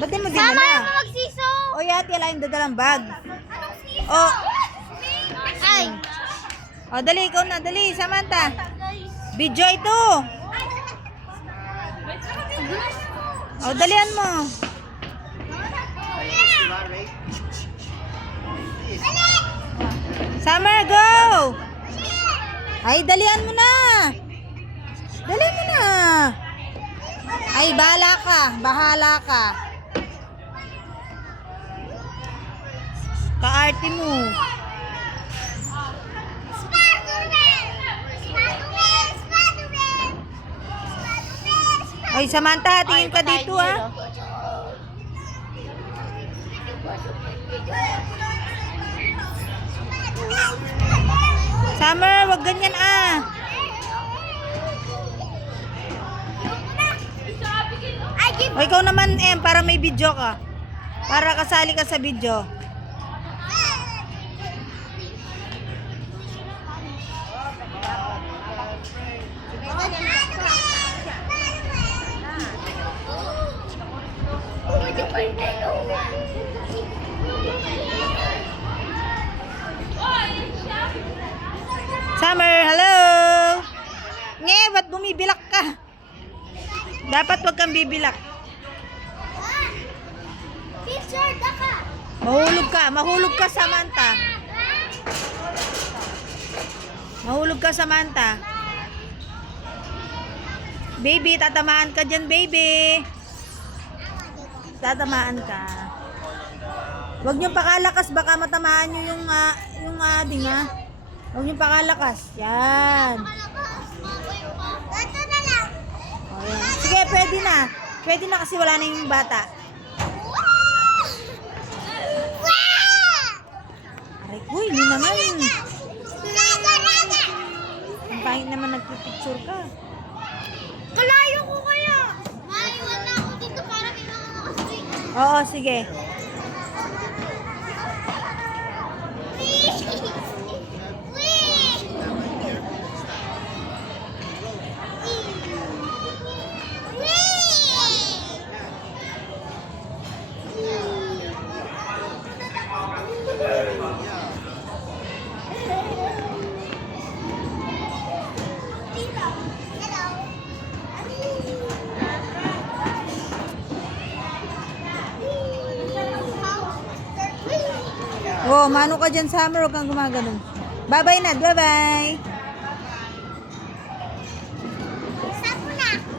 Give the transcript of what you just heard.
Ba't di mo Sama dinala? naman magsiso. O yati, ala yung dadalang bag. Anong siso? O, Ay. o dali, ikaw na, dali, Samantha. Video ito. O, dalian mo. Summer, go! Ay, dalian mo na. Dalian mo na. Ay, bahala ka. Bahala ka. Kaarte mo. Ay, Samantha, tingin ka dito, ha? Summer, wag ganyan, ah. O, ikaw naman, para may video ka. Para kasali ka sa video. Summer, hello! Nge, ba't bumibilak ka? Dapat wag kang bibilak. Picture ka. Mahulog ka, Samantha. Mahulog ka, Samantha. Baby, tatamaan ka dyan, baby. Tatamaan ka. Huwag niyong pakalakas, baka matamaan niyo yung ading, ha. Huwag niyong pakalakas. Yan. Ito na lang. O, yan. Sige, pwede na. Pwede na kasi wala na yung bata. Aray ko, hindi naman. Ang pangit naman nagpipicture ka. Kalayo ko kaya. Maiwan na ako dito para may mga nakaswing. Oo, sige. Oh, mano ka dyan, Summer. Huwag kang gumaganon. Bye-bye na. Bye-bye.